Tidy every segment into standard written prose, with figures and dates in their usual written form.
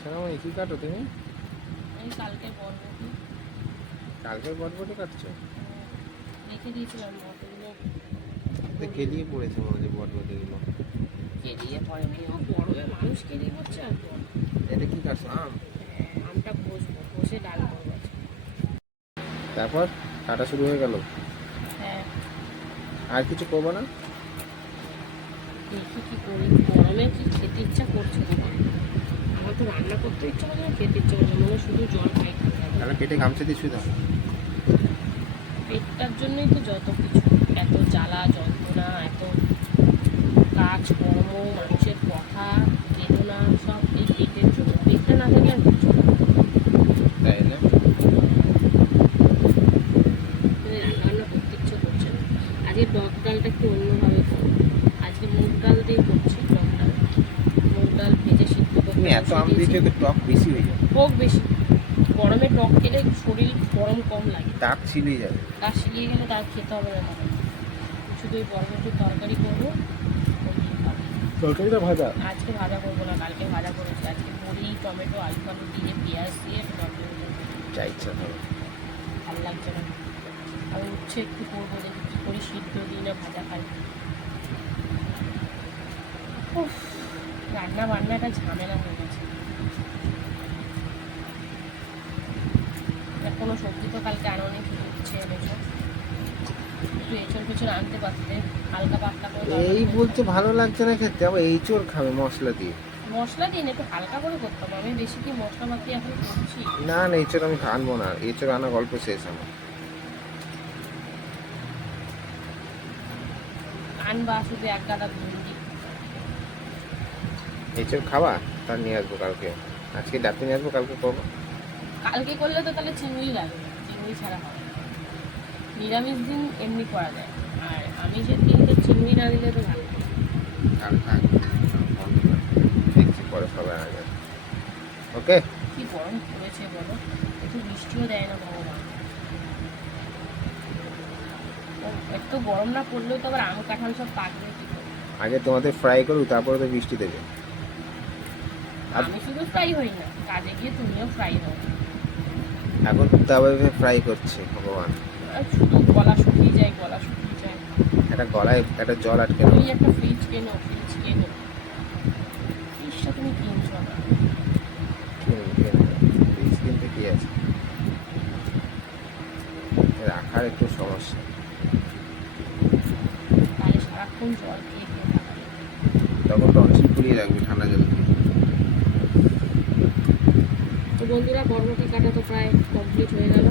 সোনামণি কি কাটো তুমি? এই কালকের বটবটি কাটছো? রেখে দিয়েছিলাম অতগুলো কেলিয়ে পড়েছে মনে হচ্ছে বটবটিগুলো। কেরিয়ে পরে কি বড় মানুষ কেরিয়ে করছে আর বড়। এটা কি কাটছো? আম? আমটা ঘষবো, ঘষে ডাল করবো। তারপর কাটা শুরু হয়ে গেল? হ্যাঁ, আর কিছু করবো না? দেখি কি করি। গরমে কি খেতে ইচ্ছা করছে না। আমার তো রান্না করতে ইচ্ছা করছে না, খেতে ইচ্ছা করছে মনে হয় শুধু জল খাই। তাহলে পেটে গামছা দিয়ে শুয়ে দাও। পেটটার জন্যই তো যত কিছু, এত জ্বালা যন্ত্রণা, এত কাজকর্ম, মানুষের কথা, বেদনা, সব এই পেটের জন্য। পেটটা না থাকলে আর কিছু না। তাই না? রান্না করতে ইচ্ছে করছে না। আজকে টক ডালটা একটু অন্যভাবে করবো। আজকে মুগ ডাল দিয়ে করছি টক ডাল। মুগ ডাল ভেজে সিদ্ধ করতে তুমি এত আম বসিয়ে দিয়েছো দিয়েছি। তো টক বেশি হয়ে যাবে। হোক বেশি, গরমে টক খেলে শরীর গরম কম লাগে। দাঁত ছিলিয়ে যাবে। তার শিলিয়ে গেলে তার খেতে হবে না তখন। শুধু ওই বরবটির তরকারি করবো। তরকারিটা ভাজা? আজকে ভাজা করবো না, কালকে ভাজা করেছি। আজকে বড়ি, টমেটো, আলু ফালু দিয়ে পেঁয়াজ দিয়ে একটু তরকারি করবো। যা ইচ্ছা করো। ভালো লাগছে না। আমি উচ্ছে একটু করবো, দেখি কী করি, সিদ্ধ দিই না ভাজা খাই। উফ, রান্না বান্নাটা ঝামেলা হয়ে গেছে। কোনো সবজি তো কালকে আনো নেই, শুধু উচ্ছে এনেছো। একটু এঁচড় ফেচড় আনতে পারতে, হালকা পাতলা করে এই তরকারি বলছে করতে। ভালো লাগছে না খেতে, আবার এই চোর খাবে মশলা দিয়ে। মশলা দিন একটু হালকা করে করতাম, আমি বেশি কি মশলা পাতি এখন করছি। না না, এঁচড় আমি আনবো না, এঁচড় আনা গল্প শেষ আমার। আনবা শুধু এক গাদা ভেন্ডি। এঁচড় খাওয়া? তার নিয়ে আসবো কালকে। আজকে ডাক্তার নিয়ে আসবো, কালকে করবো। কালকে করলে তো তাহলে চিংড়ি লাগবে, চিংড়ি ছাড়া হবে না। নিরামিষ দিন এমনি করা যায়, আর আমিষের দিনকে চিংড়ি না দিলে তো ভালো লাগে। কাল থাক, দেখছি পরে সবাই আনা যাবে। ওকে। কি গরম পড়েছে বলো, একটু বৃষ্টিও দেয় না ভগবান। একটু গরম না পড়লেও তো আবার আম কাঁঠাল সব পাকবে কি করে। আগে তোমাদের ফ্রাই করুক, তারপরে তো বৃষ্টি দেবে। আমি শুধু ফ্রাই হই না, কাজে গিয়ে তুমিও ফ্রাই হও। এখন তাওয়াতে ফ্রাই করছে ভগবান। আর শুধু গলা শুকিয়ে যায়, গলা শুকিয়ে যায়। একটা গলায় একটা জল আটকে তুমি দেবো। একটা ফ্রিজ কেনো, ফ্রিজ কেনো। ফ্রিজটা তুমি কিনছো না। ফ্রিজ কিনতে কি আছে, রাখার একটু সমস্যা। তাহলে সারাক্ষণ জল খেয়ে খেয়ে থাকা যায়। তখন টনসিল ফুলিয়ে রাখবি ঠান্ডা জল দিয়ে। তো বন্ধুরা, বরবটি কাটা তো প্রায় কমপ্লিট হয়ে গেল।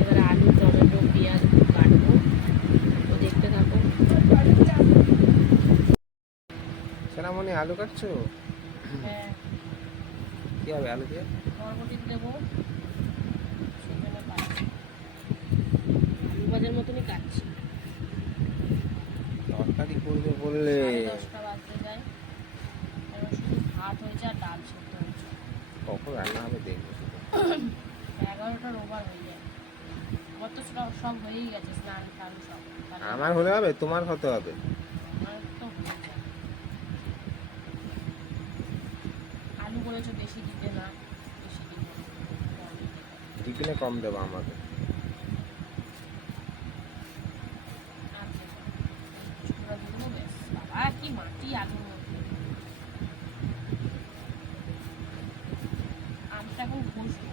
এবারে আলু, টমেটো, পেঁয়াজ কাটবো, তো দেখতে থাকো। সোনামণি আলু কাটছো? হ্যাঁ, কি হবে আলু দিয়ে? বরবটি দেবো, সেই জন্য কাটছি। আলু ভাজার মতনই কাটছি। তরকারি করবে বললে। 10:30 বাজতে যায়, এবার শুধু ভাত হয়েছে আর ডাল সেদ্ধ হয়েছে। কখন রান্না হবে দেখবো শুধু। 11টার ওভার হয়ে যায়। আমার তো সব হয়েই গেছে, স্নান টান সব। আমার হলে হবে, তোমার হতে হবে। আমার তো হয়ে যায়। আলু বলেছো বেশি দিতে না, বেশি দিব না, কমই দেবো। টিফিনে কম দেবো আমাকে। আর দেবো না, ছোটরা দিয়ে দেবো ব্যাস। বাবা কি মাটি আলুর মধ্যে। আমটা এখন ঘষবো,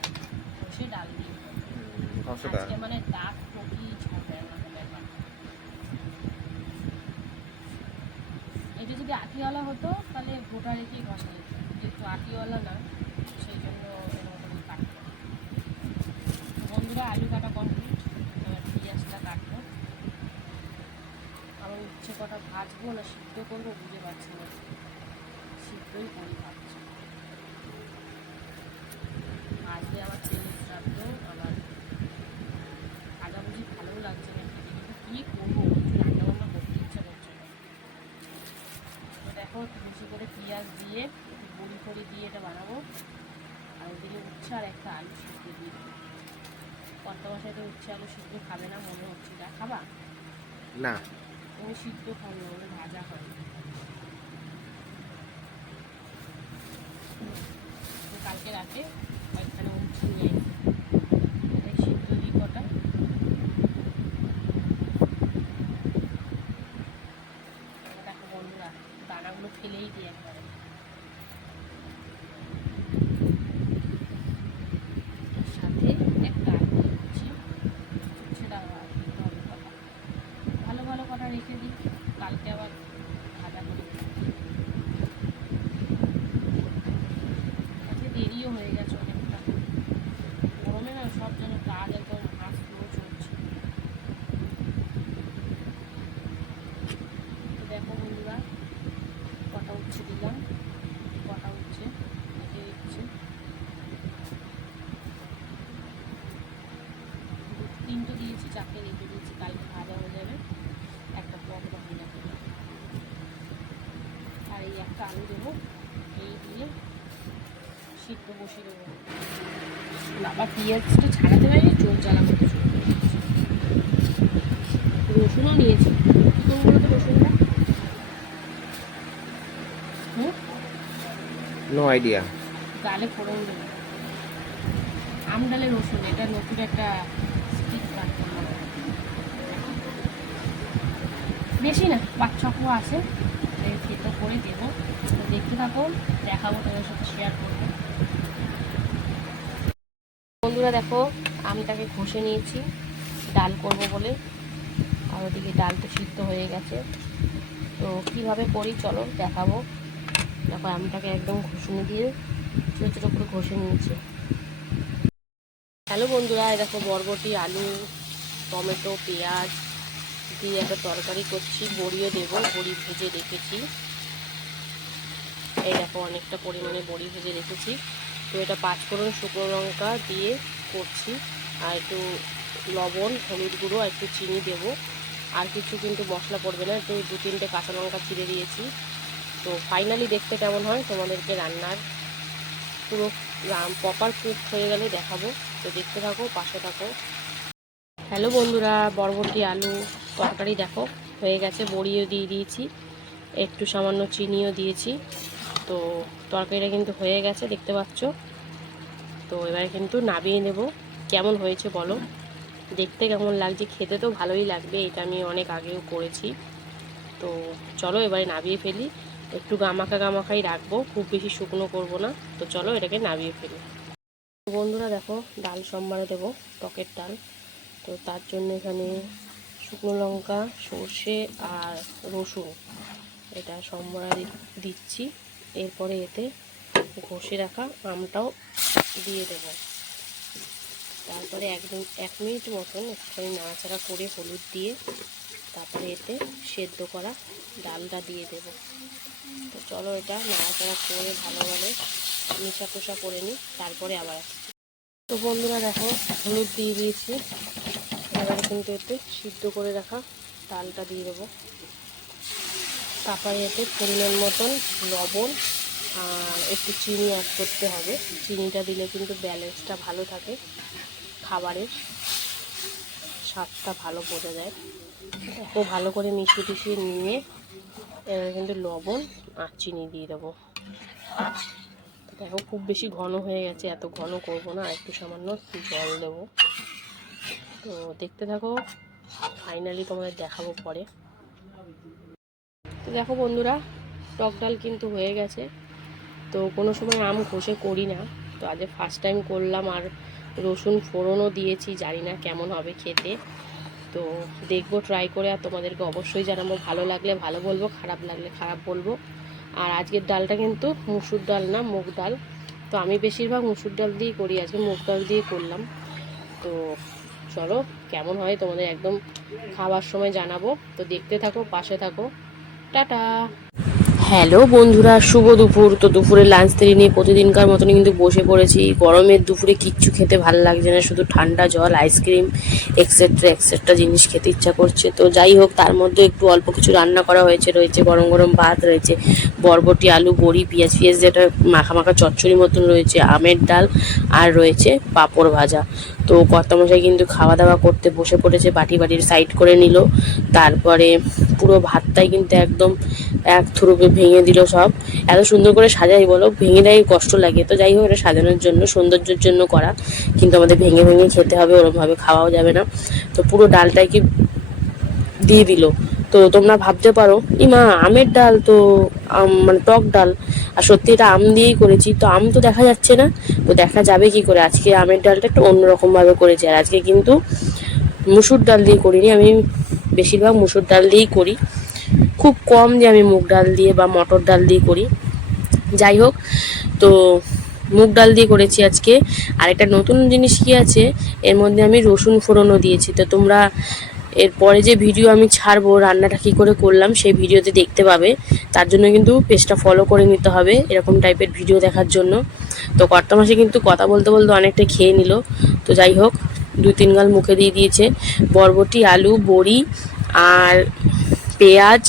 ঘষে ডাল দিয়ে দেবো। কষ্টটা। আজকে মানে দাগ টকি ছাড়বে আমাদের ব্যাপার। এটা যদি আটিওয়ালা হতো তাহলে গোটা রেখেই ঘষা যেত, যেহেতু আটিওয়ালা না, সেই জন্য এরকম কাটতে। বন্ধুরা, আলু কাটা কমপ্লিট, এবার পেঁয়াজটা কাটবো। আমার উচ্ছে কটা ভাজবো না সিদ্ধ করবো বুঝে পাচ্ছি না, সিদ্ধই করি ভাবছি। ভাজলে আমার তেল শ্রাদ্ধ, আমার ভাজাভুজি ভালোও লাগছে না খেতে, কিন্তু কী করবো, কিছু রান্নাবান্না করতে ইচ্ছা করছে না। তো দেখো, একটু বেশি করে পেঁয়াজ দিয়ে একটু বড়ি ফড়ি দিয়ে এটা বানাবো। আর ওদিকে উচ্ছে আর একটা আলু সিদ্ধ দিয়ে দেবো। কর্তা মশাই তো উচ্ছে আলু সিদ্ধ খাবে না মনে হচ্ছে, যা খাবা না। ওই সিদ্ধ খাবে, ওই ভাজা হয়। ডাকে ওইখানে উঠছে নিয়ে এটাই সিদ্ধ দিই কটা। দেখো বন্ধুরা দানাগুলো ফেলেই দিই একবারে। সাথে একটা আলু দিচ্ছি, সেটা দিতে হবে কটা, ভালো ভালো কটা রেখে দিই, কালকে আবার ভাজা করে দিই। আজকে দেরিও হয়ে গেছে অনেকটা, গরমে না সব যেন কাজ একদম হাত স্লো চলছে। তো দেখো বন্ধুরা কটা উচ্ছে দিলাম, কটা উচ্ছে রেখে দিচ্ছি, 3টে দিয়েছি, 4টে রেখে দিয়েছি, কালকে ভাজা হয়ে যাবে, একটা পকোড়া হয়ে যাবে। আর এই একটা আলু দেবো, এই দিয়ে সিদ্ধ বসিয়ে দেবো। বাবা পেঁয়াজটা ছাড়াতে পারি, জোর জ্বালা মতো শুরু করে দিয়েছি। রসুনও নিয়েছি, কী করবো বলো তো রসুনটা? No idea. ডালে ফোড়ন দেবো, আম ডালে রসুন, এটা নতুন একটা স্টিক বার করলাম। বেশি না, 5-6 কোয়া আছে, থেতো করে দেবো। তো দেখতে থাকো, দেখাবো, তোমাদের সাথে শেয়ার করবো। বন্ধুরা দেখো আমটাকে ঘষে নিয়েছি ডাল করব বলে, আর ওদিকে ডাল তো সিদ্ধ হয়ে গেছে। তো কীভাবে করি চলো দেখাবো। দেখো আমটাকে একদম ঘষুনি দিয়ে ছোটো ছোটো করে ঘষে নিয়েছি। হ্যালো বন্ধুরা, দেখো বরবটি, আলু, টমেটো, পেঁয়াজ দিয়ে একটা তরকারি করছি, বড়িও দেবো, বড়ি ভেজে রেখেছি। এই দেখো অনেকটা পরিমাণে বড়ি ভেজে রেখেছি। তো এটা 5 ফোড়ন শুকনো লঙ্কা দিয়ে করছি, আর একটু লবণ, হলুদ গুঁড়ো আর একটু চিনি দেবো। আর কিছু কিন্তু মশলা পড়বে না, একটু 2-3টে কাঁচা লঙ্কা চিড়ে দিয়েছি। তো ফাইনালি দেখতে কেমন হয় তোমাদেরকে রান্নার পুরো প্রপার কুক হয়ে গেলে দেখাবো। তো দেখতে থাকো, পাশে থাকো। হ্যালো বন্ধুরা, বরবটি আলু তরকারি দেখো হয়ে গেছে, বড়িও দিয়ে দিয়েছি, একটু সামান্য চিনিও দিয়েছি। তো তরকারিটা কিন্তু হয়ে গেছে দেখতে পাচ্ছ। তো এবারে কিন্তু নামিয়ে নেব। কেমন হয়েছে বলো, দেখতে কেমন লাগছে, খেতে তো ভালোই লাগবে, এটা আমি অনেক আগেও করেছি। তো চলো এবারে নামিয়ে ফেলি, একটু গামাখা গামাখাই রাখবো, খুব বেশি শুকনো করব না। তো চলো এটাকে নামিয়ে ফেলি। বন্ধুরা দেখো ডাল সম্বারে দেবো, টকের ডাল। তো তার জন্য এখানে শুকনো লঙ্কা, সর্ষে আর রসুন এটা সম্বরা দিচ্ছি। এরপরে এতে ঘষে রাখা আমটাও দিয়ে দেব। তারপরে 1 মিনিট মতন একটুখানি নাড়াচাড়া করে হলুদ দিয়ে তারপরে এতে সেদ্ধ করা ডালটা দিয়ে দেব। তো চলো এটা নাড়াচাড়া করে ভালোভাবে মিশা পোষা করে নিই, তারপরে আবার আসছি। তো বন্ধুরা দেখো হলুদ দিয়ে দিয়েছি, এবারে কিন্তু এতে সিদ্ধ করে রাখা ডালটা দিয়ে দেবো। তারপরে এতে পরিমাণ মতন লবণ আর একটু চিনি অ্যাড করতে হবে। চিনিটা দিলে কিন্তু ব্যালেন্সটা ভালো থাকে, খাবারের স্বাদটা ভালো বোঝা যায়। দেখো ভালো করে মিশিয়ে টিশিয়ে নিয়ে এবারে কিন্তু লবণ আর চিনি দিয়ে দেবো। দেখো খুব বেশি ঘন হয়ে গেছে, এত ঘন করব না, একটু সামান্য জল দেবো। তো দেখতে থাকো, ফাইনালি তোমাদের দেখাবো পরে। তো দেখো বন্ধুরা টক ডাল কিন্তু হয়ে গেছে। তো কোনো সময় আম ঘষে করি না, তো আজ ফার্স্ট টাইম করলাম, আর রসুন ফোড়নও দিয়েছি, জানি না কেমন হবে খেতে। তো দেখবো ট্রাই করে, আর তোমাদেরকে অবশ্যই জানাবো। ভালো লাগলে ভালো বলবো, খারাপ লাগলে খারাপ বলবো। আর আজকের ডালটা কিন্তু মুসুর ডাল না, মুগ ডাল। তো আমি বেশিরভাগ মুসুর ডাল দিয়েই করি, আজকে মুগ ডাল দিয়ে করলাম। তো চলো কেমন হয় তোমাদের একদম খাওয়ার সময় জানাবো। তো দেখতে থাকো, পাশে থাকো, টাটা। হ্যালো বন্ধুরা, শুভ দুপুর। তো দুপুরে লাঞ্চ থেকে নিয়ে প্রতিদিনকার মতনই কিন্তু বসে পড়েছি। গরমের দুপুরে কিচ্ছু খেতে ভালো লাগছে না, শুধু ঠান্ডা জল, আইসক্রিম এক্সেট্রা এক্সেট্রা জিনিস খেতে ইচ্ছা করছে। তো যাই হোক, তার মধ্যে একটু অল্প কিছু রান্না করা হয়েছে, রয়েছে গরম গরম ভাত, রয়েছে বরবটি আলু বড়ি পেঁয়াজ যেটা মাখা মাখা চচ্চড়ি মতন, রয়েছে আমের ডাল, আর রয়েছে পাঁপড় ভাজা। তো কর্তামশাই কিন্তু খাওয়া দাওয়া করতে বসে পড়েছে, বাটির সাইড করে নিল। তারপরে পুরো ভাতটাই কিন্তু একদম এক থুরুপে ভেঙে দিল সব। এত সুন্দর করে সাজাই বলো, ভেঙে দেয় কষ্ট লাগে। তো যাই হোক, এটা সাজানোর জন্য সৌন্দর্যের জন্য করা, কিন্তু আমাদের ভেঙে ভেঙে খেতে হবে, ওরমভাবে খাওয়াও যাবে না। তো পুরো ডালটাই কি দিয়ে দিল। তো তোমরা ভাবতে পারো ইমা আমের ডাল তো, মানে টক ডাল, আর সত্যি এটা আম দিয়েই করেছি, তো আম তো দেখা যাচ্ছে না, তো দেখা যাবে কি করে? আজকে আমের ডালটা একটু অন্যরকম ভাবে করেছি। আর আজকে কিন্তু মুসুর ডাল দিয়ে করিনি, আমি বেশিরভাগ মুসুর ডাল দিয়েই করি, খুব কম যে আমি মুগ ডাল দিয়ে বা মটর ডাল দিয়ে করি। যাই হোক, তো মুগ ডাল দিয়ে করেছি আজকে। আর একটা নতুন জিনিস কি আছে, এর মধ্যে আমি রসুন ফোড়নও দিয়েছি। তো তোমরা এরপরে যে ভিডিও আমি ছাড়বো রান্নাটা কী করে করলাম, সেই ভিডিওতে দেখতে পাবে। তার জন্য কিন্তু পেজটা ফলো করে নিতে হবে এরকম টাইপের ভিডিও দেখার জন্য। তো কর্তা মাসি কিন্তু কথা বলতে বলতে অনেকটা খেয়ে নিল। তো যাই হোক, 2-3 গাল মুখে দিয়ে দিয়েছে। বরবটি, আলু, বড়ি আর পেঁয়াজ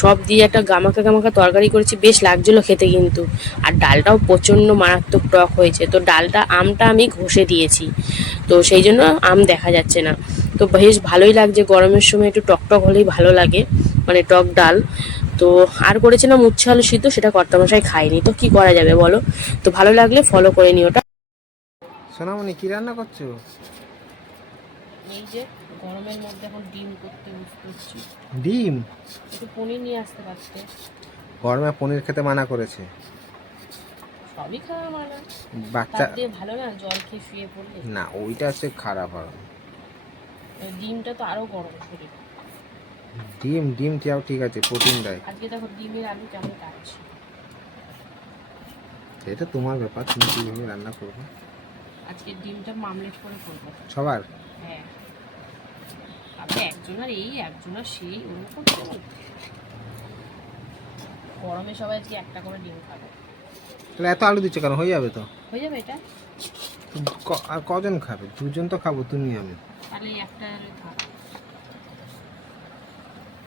সব দিয়ে একটা গামাকা গামাকা তরকারি করেছি, বেশ লাগছিলো খেতে কিন্তু। আর ডালটাও প্রচণ্ড মারাত্মক টক হয়েছে। তো আমটা আমি ঘষে দিয়েছি, তো সেই জন্য আম দেখা যাচ্ছে না। তো বেশ ভালোই লাগছে, গরমের সময় একটু টক টক হলেই ভালো লাগে, মানে টক ডাল। তো আর করেছিলাম উচ্ছে আলু সিদ্ধ, সেটা কর্তামশাই খায়নি, তো কি করা যাবে বলো। তো ভালো লাগলে ফলো করে নিও ওটা। সোনামণি কি রান্না করছো? এই যে গরমের মধ্যে এখন ডিম করতে বসছি। ডিম? একটু পনির নিয়ে আসতে পারতে। গরমে পনির খেতে মানা করেছে। সবই খাওয়া মানা, বাচ্চা তার দিয়ে ভালো না জল খেয়ে শুয়ে পড়লে। না, ওইটা হচ্ছে খারাপ। আর ডিমটা তো আরো গরম শরীর। ডিম ডিম ঠিক আছে, প্রোটিন দেয়। আজকে দেখো ডিমের আলু কেমন কাটছি। এটা তোমার ব্যাপার, তুমি কিভাবে রান্না করবে। আজকে ডিমটা মামলেট করে করবো সবার? হ্যাঁ, আপনি একজনের এই একজনের সেই ওরকম কেমন। গরমে সবাই আজকে একটা করে ডিম খাবে। তাহলে এত আলু দিচ্ছ কেন? হয়ে যাবে তো। হয়ে যাবে এটা। আর কজন খাবে? 2জন তো খাবো, তুমি আমি। তাহলে একটা খাবে,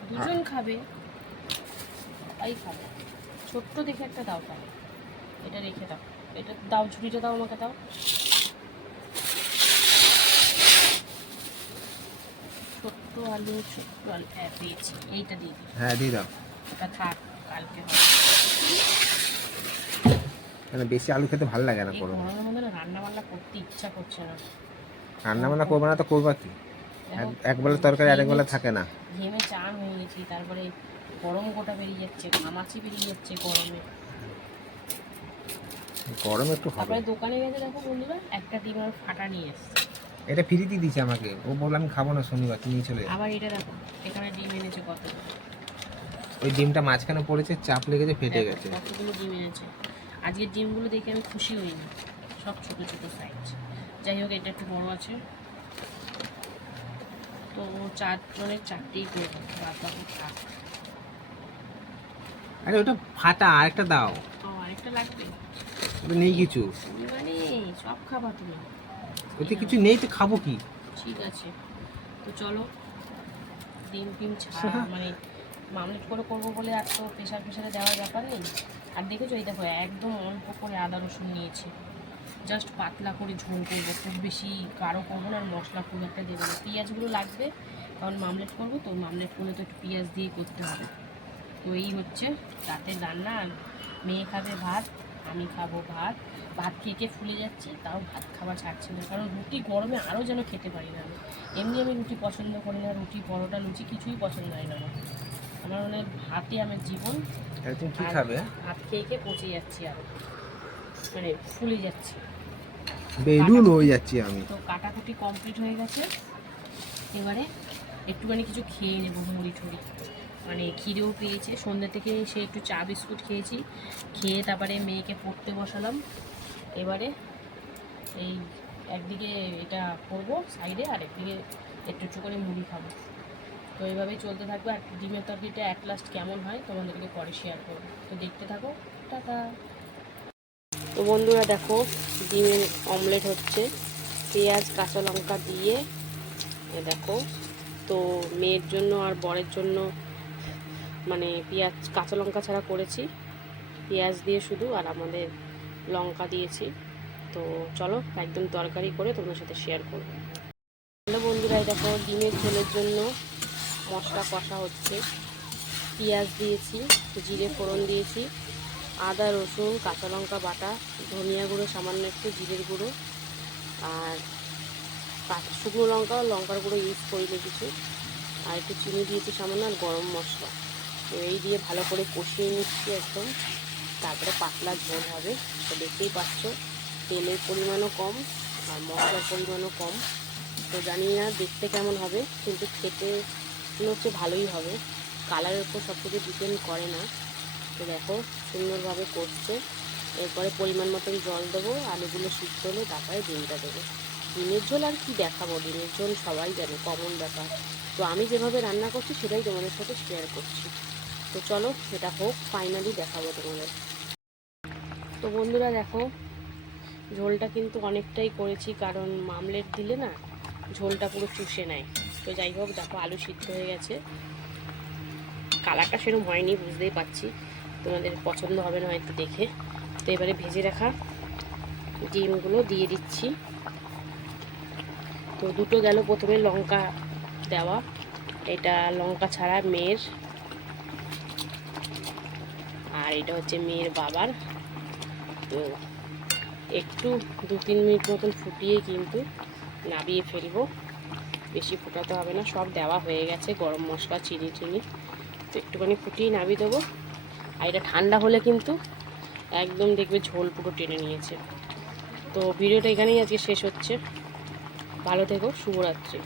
2জন খাবে, তাই খাবে। ছোট্ট দেখে একটা দাও, তাহলে এটা রেখে দাও। এটা দাও, ঝুড়িটা দাও, আমাকে দাও। ছোট্ট আলু হ্যাঁ পেয়েছি, এইটা দিয়ে দিই। হ্যাঁ দিয়ে দাও। এটা থাক, কালকে হবে। মানে বেশি আলু খেতে ভালো লাগে না এই গরমে। গরমের মধ্যে না রান্না বান্না করতে ইচ্ছা করছে না। রান্না বান্না করবে না তো করবা কি? একবেলা তরকারি আরেকবেলা থাকে না। ঘেমে চান হয়ে গেছি, তারপরে গরম গোটা বেরিয়ে যাচ্ছে, ঘামাচি বেরিয়ে যাচ্ছে গরমে। গরম একটু হবে। তারপরে দোকানে গেছে, দেখো বন্ধুরা, একটা ডিম আর ফাটা নিয়ে এসছে। এটা ফ্রিতে দিয়েছে আমাকে, ও বললো আমি খাবো না শনিবার, তুমি চলে যাও। আবার এটা দেখো, এখানে ডিম এনেছে কত। ওই ডিমটা মাঝখানে পড়েছে, চাপ লেগেছে, ফেটে গেছে। কতগুলো ডিম এনেছে। আজকের ডিমগুলো দেখে আমি খুশি হইনি, সব ছোট ছোট সাইজ। যাই হোক, এটা একটু বড় আছে, তো 4 জনের 4টেই করে দেবো, বাদ বাকি থাক। আরে ওটা ফাটা, আরেকটা দাও। ও আরেকটা লাগবে? ওটা নেই কিছু। মানে সব খাবা তুমি? ওতে কিছু নেই তো খাবো কি? ঠিক আছে, তো চলো। ডিম মানে মামলেট করে করবো বলে আর তো প্রেশারে দেওয়ার ব্যাপার নেই। আর দেখেছো, এই দেখো একদম অল্প করে আদা রসুন নিয়েছি, জাস্ট পাতলা করে ঝোল করবো, খুব বেশি গাঢ় করবো না, আর মশলা খুব একটা দেবো না। পেঁয়াজগুলো লাগবে, কারণ মামলেট করবো তো, মামলেট করলে তো একটু পেঁয়াজ দিয়ে করতে হবে। তো এই হচ্ছে রাতের রান্না। আর মেয়ে খাবে ভাত, আমি খাবো ভাত। ভাত খেয়ে ফুলে যাচ্ছি, তাও ভাত খাওয়া ছাড়ছি না, কারণ রুটি গরমে আরও যেন খেতে পারি না আমি। এমনি আমি রুটি পছন্দ করি না, রুটি পরোটা লুচি কিছুই পছন্দ হয় না আমার মনে হয় ভাতই আমার জীবন। তুমি কি খাবে? ভাত খেয়ে পচে যাচ্ছি, আরও মানে ফুলে যাচ্ছি, বেলুন হয়ে যাচ্ছি আমি। তো কাটাকুটি কমপ্লিট হয়ে গেছে। এবারে একটুখানি কিছু খেয়ে নেবো, মুড়ি ঠুড়ি, মানে খিদেও পেয়েছে। সন্ধ্যা থেকে সে একটু চা বিস্কুট খেয়েছি, খেয়ে তারপরে মেয়েকে পড়তে বসালাম। এবারে এই একদিকে এটা করবো সাইডে, আর একদিকে একটু একটু করে মুড়ি খাবো। তো এইভাবেই চলতে থাকবো। আর ডিমের তরকারিটা অ্যাট লাস্ট কেমন হয় তোমাদেরকে পরে শেয়ার করবো, তো দেখতে থাকো। টাটা। তো বন্ধুরা দেখো, ডিমের অমলেট হচ্ছে, পেঁয়াজ কাঁচা লঙ্কা দিয়ে। দেখো, তো মেয়ের জন্য আর বরের জন্য মানে পেঁয়াজ কাঁচা লঙ্কা ছাড়া করেছি, পেঁয়াজ দিয়ে শুধু, আর আমাদের লঙ্কা দিয়েছি। তো চলো একদম তরকারি করে তোমাদের সাথে শেয়ার করবো। হ্যালো বন্ধুরা, দেখো ডিমের ঝোলের জন্য মশলা কষা হচ্ছে। পেঁয়াজ দিয়েছি, জিরে ফোড়ন দিয়েছি, আদা রসুন কাঁচা লঙ্কা বাটা, ধনিয়া গুঁড়ো সামান্য একটু, জিরের গুঁড়ো আর শুকনো লঙ্কা লঙ্কার গুঁড়ো ইউজ করিনি কিছু, আর একটু চিনি দিয়েছি সামান্য, আর গরম মশলা। তো এই দিয়ে ভালো করে কষিয়ে নিচ্ছি একদম, তারপরে পাতলা ঝোল হবে। তো দেখতেই পাচ্ছ তেলের পরিমাণও কম আর মশলার পরিমাণও কম। তো জানি না দেখতে কেমন হবে, কিন্তু খেতে মনে হচ্ছে ভালোই হবে। কালারের উপর সব কিছু ডিপেন্ড করে না। তো দেখো সুন্দরভাবে করছে। এরপরে পরিমাণ মতন জল দেবো, আলুগুলো সিদ্ধ হলে তারপরে ডিমটা দেবো। ডিমের ঝোল আর কি দেখাবো, ডিমের ঝোল সবাই জানে, কমন ব্যাপার। তো আমি যেভাবে রান্না করছি সেটাই তোমাদের সাথে শেয়ার করছি। তো চলো সেটা হোক, ফাইনালি দেখাবো তোমাদের। তো বন্ধুরা দেখো, ঝোলটা কিন্তু অনেকটাই করেছি, কারণ মামলেট দিলে না ঝোলটা পুরো চুষে নেয়। তো যাই হোক দেখো আলু সিদ্ধ হয়ে গেছে, কালারটা সেরকম হয়নি বুঝতেই পারছি, তোমাদের পছন্দ হবে না হয়তো দেখে। তো এবারে ভেজে রাখা ডিমগুলো দিয়ে দিচ্ছি। তো দুটো গেল, প্রথমে লঙ্কা দেওয়া, এটা লঙ্কা ছাড়া মেয়ের, আর এটা হচ্ছে মেয়ের বাবার। তো একটু 2-3 মিনিট মতন ফুটিয়ে কিন্তু নাবিয়ে ফেলবো, বেশি ফোটাতে হবে না, সব দেওয়া হয়ে গেছে, গরম মশলা চিনি টিনি। তো একটুখানি ফুটিয়ে নাবিয়ে দেবো। আর এটা ঠান্ডা হলে কিন্তু একদম দেখবে ঝোল পুরো টেনে নিয়েছে। তো ভিডিওটা এখানেই আজকে শেষ হচ্ছে, ভালো থেকো, শুভরাত্রি।